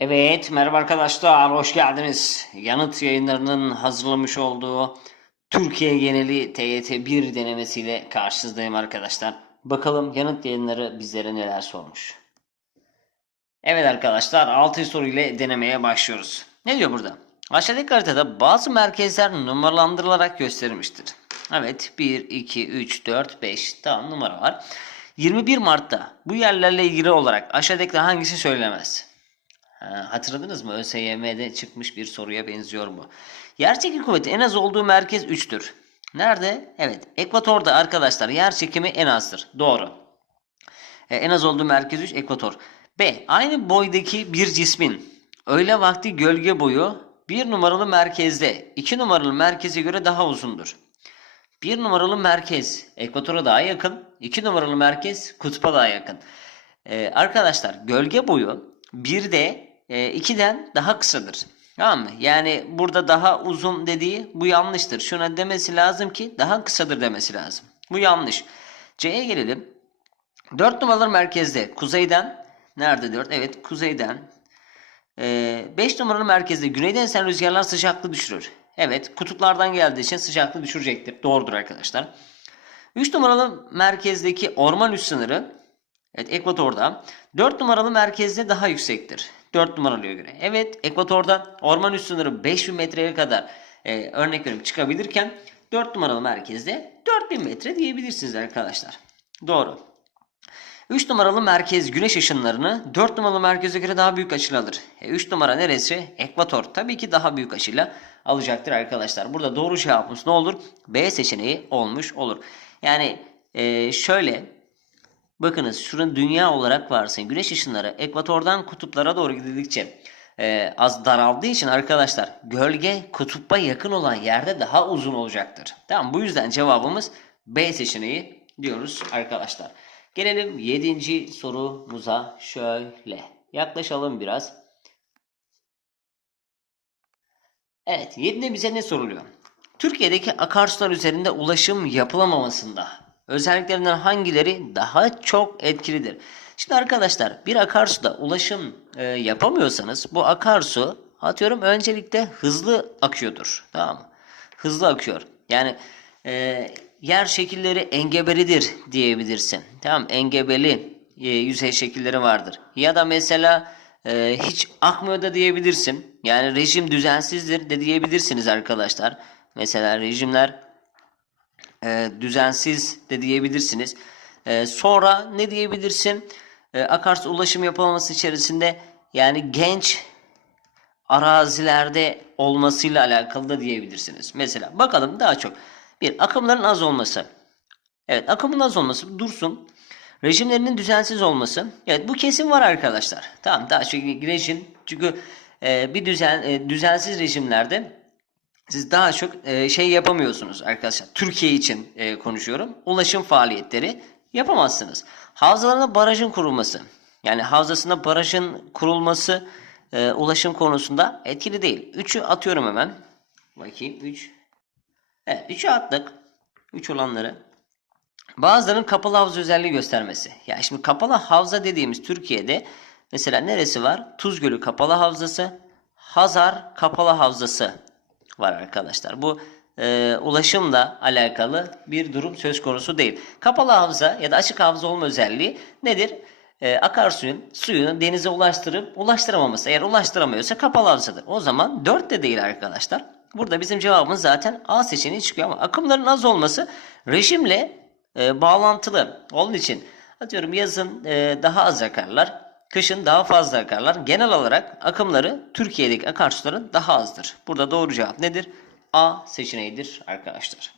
Evet, merhaba arkadaşlar, hoş geldiniz. Yanıt yayınlarının hazırlamış olduğu Türkiye geneli TYT1 denemesiyle karşınızdayım arkadaşlar. Bakalım yanıt yayınları bizlere neler sormuş. Evet arkadaşlar, 6 soru ile denemeye başlıyoruz. Ne diyor burada? Aşağıdaki haritada bazı merkezler numaralandırılarak gösterilmiştir. Evet, 1, 2, 3, 4, 5 tamam numara var. 21 Mart'ta bu yerlerle ilgili olarak aşağıdaki hangisi söylemez? Ha, hatırladınız mı? ÖSYM'de çıkmış bir soruya benziyor bu. Yerçekim kuvveti en az olduğu merkez 3'tür. Nerede? Evet. Ekvatorda arkadaşlar yer çekimi en azdır. Doğru. E, en az olduğu merkez 3 ekvator. B. Aynı boydaki bir cismin öğle vakti gölge boyu bir numaralı merkezde iki numaralı merkeze göre daha uzundur. Bir numaralı merkez ekvatora daha yakın. iki numaralı merkez kutba daha yakın. Ee, arkadaşlar gölge boyu bir de e, ikiden daha kısadır. Tamam mı? Yani burada daha uzun dediği bu yanlıştır. Şuna demesi lazım ki daha kısadır demesi lazım. Bu yanlış. C'ye gelelim. 4 numaralı merkezde kuzeyden nerede 4? Evet kuzeyden 5 numaralı merkezde güneyden esen rüzgarlar sıcaklığı düşürür. Evet kutuplardan geldiği için sıcaklığı düşürecektir. Doğrudur arkadaşlar. 3 numaralı merkezdeki orman üst sınırı evet ekvatorda 4 numaralı merkezde daha yüksektir. 4 numaralıya göre. Evet ekvatorda orman üst sınırı 5000 metreye kadar e, örnek veriyorum çıkabilirken 4 numaralı merkezde 4000 metre diyebilirsiniz arkadaşlar. Doğru. 3 numaralı merkez güneş ışınlarını 4 numaralı merkeze göre daha büyük açıyla alır. E, 3 numara neresi? Ekvator. Tabii ki daha büyük açıyla alacaktır arkadaşlar. Burada doğru cevabımız ne olur? B seçeneği olmuş olur. Yani e, şöyle bakınız şuranın dünya olarak varsayın. Güneş ışınları ekvatordan kutuplara doğru gidildikçe e, az daraldığı için arkadaşlar gölge kutuppa yakın olan yerde daha uzun olacaktır. Tamam bu yüzden cevabımız B seçeneği diyoruz arkadaşlar. Gelelim 7. sorumuza şöyle. Yaklaşalım biraz. Evet 7'de bize ne soruluyor? Türkiye'deki akarsular üzerinde ulaşım yapılamamasında özelliklerinden hangileri daha çok etkilidir? Şimdi arkadaşlar bir akarsuda ulaşım e, yapamıyorsanız bu akarsu atıyorum öncelikle hızlı akıyordur. Tamam mı? Hızlı akıyor. Yani e, yer şekilleri engebelidir diyebilirsin. Tamam engebeli e, yüzey şekilleri vardır. Ya da mesela e, hiç akmıyor da diyebilirsin. Yani rejim düzensizdir de diyebilirsiniz arkadaşlar. Mesela rejimler e, düzensiz de diyebilirsiniz. E, sonra ne diyebilirsin? E, akarsu ulaşım yapılması içerisinde yani genç arazilerde olmasıyla alakalı da diyebilirsiniz. Mesela bakalım daha çok. Bir, akımların az olması. Evet, akımın az olması dursun. Rejimlerinin düzensiz olması. Evet, bu kesin var arkadaşlar. Tamam, daha çok rejim. Çünkü e, bir düzen e, düzensiz rejimlerde siz daha çok e, şey yapamıyorsunuz arkadaşlar. Türkiye için e, konuşuyorum. Ulaşım faaliyetleri yapamazsınız. Havzalarına barajın kurulması. Yani havzasında barajın kurulması e, ulaşım konusunda etkili değil. 3'ü atıyorum hemen. Bakayım 3. Evet 3'ü attık. 3 olanları. Bazılarının kapalı havza özelliği göstermesi. Ya şimdi kapalı havza dediğimiz Türkiye'de mesela neresi var? Tuz Gölü kapalı havzası, Hazar kapalı havzası var arkadaşlar. Bu e, ulaşımla alakalı bir durum söz konusu değil. Kapalı havza ya da açık havza olma özelliği nedir? E, akarsuyun suyunu denize ulaştırıp ulaştıramaması. Eğer ulaştıramıyorsa kapalı havzadır. O zaman 4 de değil arkadaşlar. Burada bizim cevabımız zaten A seçeneği çıkıyor ama akımların az olması rejimle e, bağlantılı. Onun için atıyorum yazın e, daha az akarlar, kışın daha fazla akarlar. Genel olarak akımları Türkiye'deki akarsuların daha azdır. Burada doğru cevap nedir? A seçeneğidir arkadaşlar.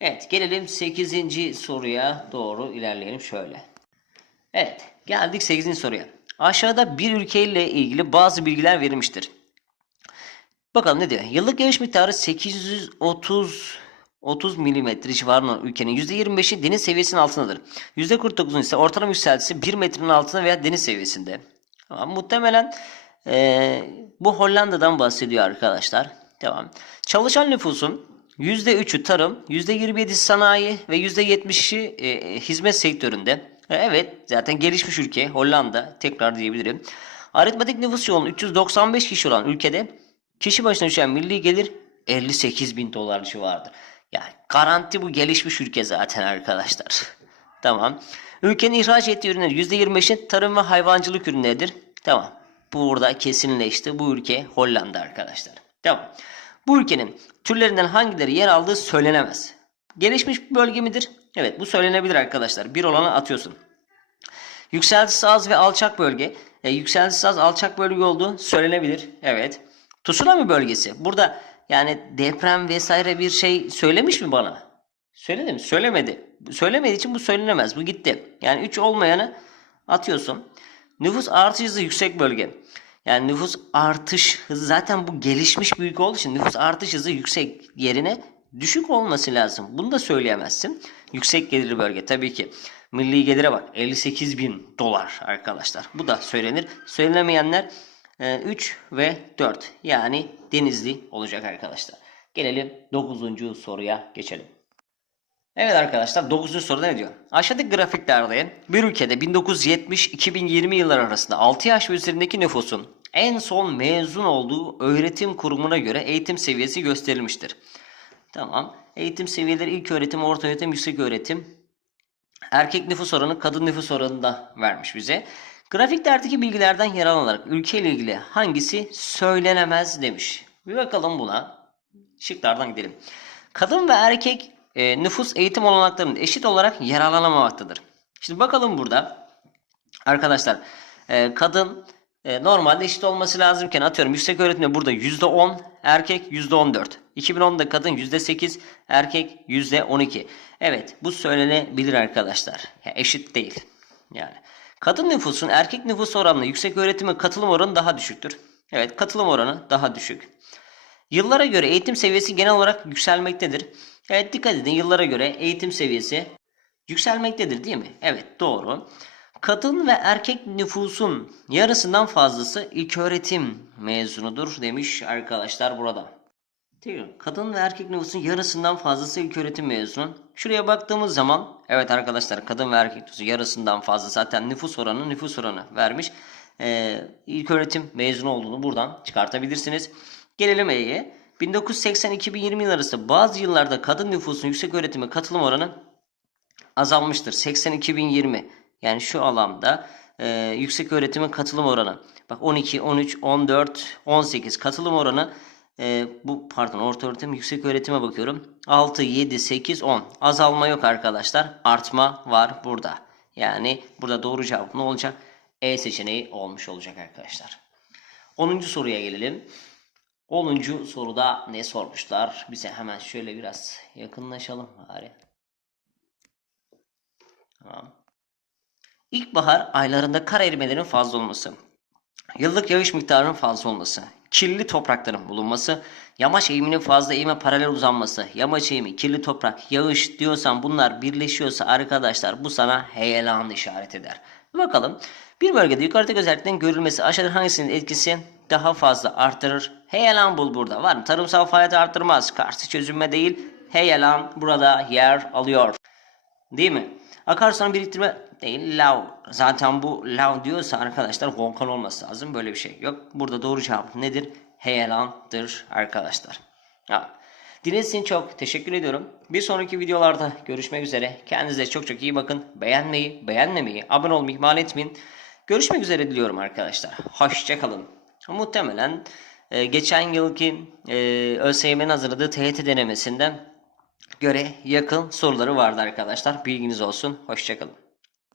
Evet gelelim 8. soruya doğru ilerleyelim şöyle. Evet geldik 8. soruya. Aşağıda bir ülkeyle ilgili bazı bilgiler verilmiştir. Bakalım ne diyor? Yıllık yağış miktarı 830 30 milimetre civarında olan ülkenin %25'i deniz seviyesinin altındadır. %49'un ise ortalama yükseltisi 1 metrenin altında veya deniz seviyesinde. Ama muhtemelen eee, bu Hollanda'dan bahsediyor arkadaşlar. Tamam. Çalışan nüfusun %3'ü tarım, %27'si sanayi ve %70'i e, hizmet sektöründe. E, Evet zaten gelişmiş ülke Hollanda tekrar diyebilirim. Aritmetik nüfus yoğunluğu 395 kişi olan ülkede kişi başına düşen milli gelir 58 bin dolar civarıdır. Yani garanti bu gelişmiş ülke zaten arkadaşlar. Tamam. Ülkenin ihraç ettiği ürünler %25'i tarım ve hayvancılık ürünleridir. Tamam. Burada kesinleşti. Bu ülke Hollanda arkadaşlar. Tamam. Bu ülkenin türlerinden hangileri yer aldığı söylenemez. Gelişmiş bir bölge midir? Evet bu söylenebilir arkadaşlar. Bir olanı atıyorsun. Yükseltisi az ve alçak bölge. E, yükseltisi az alçak bölge olduğu söylenebilir. Evet. Tsunami bölgesi. Burada yani deprem vesaire bir şey söylemiş mi bana? Söyledi mi? Söylemedi. Söylemediği için bu söylenemez. Bu gitti. Yani 3 olmayanı atıyorsun. Nüfus artış hızı yüksek bölge. Yani nüfus artış hızı zaten bu gelişmiş bir ülke olduğu için nüfus artış hızı yüksek yerine düşük olması lazım. Bunu da söyleyemezsin. Yüksek gelirli bölge tabii ki. Milli gelire bak 58 bin dolar arkadaşlar. Bu da söylenir. Söylenemeyenler 3 ve 4 yani Denizli olacak arkadaşlar. Gelelim 9. soruya geçelim. Evet arkadaşlar 9. soruda ne diyor? Aşağıdaki grafiklerde bir ülkede 1970-2020 yıllar arasında 6 yaş ve üzerindeki nüfusun en son mezun olduğu öğretim kurumuna göre eğitim seviyesi gösterilmiştir. Tamam. Eğitim seviyeleri ilk öğretim, orta öğretim, yüksek öğretim. Erkek nüfus oranı, kadın nüfus oranını da vermiş bize. Grafiklerdeki bilgilerden yer alınarak ülke ile ilgili hangisi söylenemez demiş. Bir bakalım buna. Şıklardan gidelim. Kadın ve erkek e, nüfus eğitim olanaklarının eşit olarak yararlanamamaktadır. Şimdi bakalım burada. Arkadaşlar e, kadın e, normalde eşit olması lazımken atıyorum yüksek öğretimde burada %10 erkek %14. 2010'da kadın %8 erkek %12. Evet bu söylenebilir arkadaşlar. Ya, eşit değil. Yani kadın nüfusun erkek nüfus oranına yüksek öğretime katılım oranı daha düşüktür. Evet katılım oranı daha düşük. Yıllara göre eğitim seviyesi genel olarak yükselmektedir. Evet dikkat edin yıllara göre eğitim seviyesi yükselmektedir değil mi? Evet doğru. Kadın ve erkek nüfusun yarısından fazlası ilköğretim mezunudur demiş arkadaşlar burada. Kadın ve erkek nüfusun yarısından fazlası ilköğretim mezunu. Şuraya baktığımız zaman evet arkadaşlar kadın ve erkek nüfusu yarısından fazla zaten nüfus oranı nüfus oranı vermiş. Ee, ilköğretim mezunu olduğunu buradan çıkartabilirsiniz. Gelelim E'ye. 1980-2020 yıl arası bazı yıllarda kadın nüfusun yüksek öğretime katılım oranı azalmıştır. 80-2020 yani şu alanda e, yüksek öğretimin katılım oranı. Bak 12, 13, 14, 18 katılım oranı e, bu pardon orta öğretim yüksek öğretime bakıyorum. 6, 7, 8, 10 azalma yok arkadaşlar. Artma var burada. Yani burada doğru cevap ne olacak? E seçeneği olmuş olacak arkadaşlar. 10. soruya gelelim. 10. soruda ne sormuşlar? Bize hemen şöyle biraz yakınlaşalım bari. Tamam. İlkbahar aylarında kar erimelerinin fazla olması, yıllık yağış miktarının fazla olması, kirli toprakların bulunması, yamaç eğiminin fazla eğime paralel uzanması, yamaç eğimi, kirli toprak, yağış diyorsan bunlar birleşiyorsa arkadaşlar bu sana heyelan işaret eder. Bakalım bir bölgede yukarıdaki özelliklerin görülmesi aşağıda hangisinin etkisi daha fazla artırır? Heyelan bul burada var mı? Tarımsal faaliyeti arttırmaz. Karşı çözünme değil. Heyelan burada yer alıyor. Değil mi? Akarsuların biriktirme değil lav. Zaten bu lav diyorsa arkadaşlar volkan olması lazım. Böyle bir şey yok. Burada doğru cevap nedir? Heyelandır arkadaşlar. Ha. Dinlediğiniz için çok teşekkür ediyorum. Bir sonraki videolarda görüşmek üzere. Kendinize çok çok iyi bakın. Beğenmeyi, beğenmemeyi, abone olmayı ihmal etmeyin. Görüşmek üzere diliyorum arkadaşlar. Hoşçakalın. Muhtemelen e, geçen yılki e, ÖSYM'nin hazırladığı TYT denemesinden göre yakın soruları vardı arkadaşlar. Bilginiz olsun. Hoşçakalın.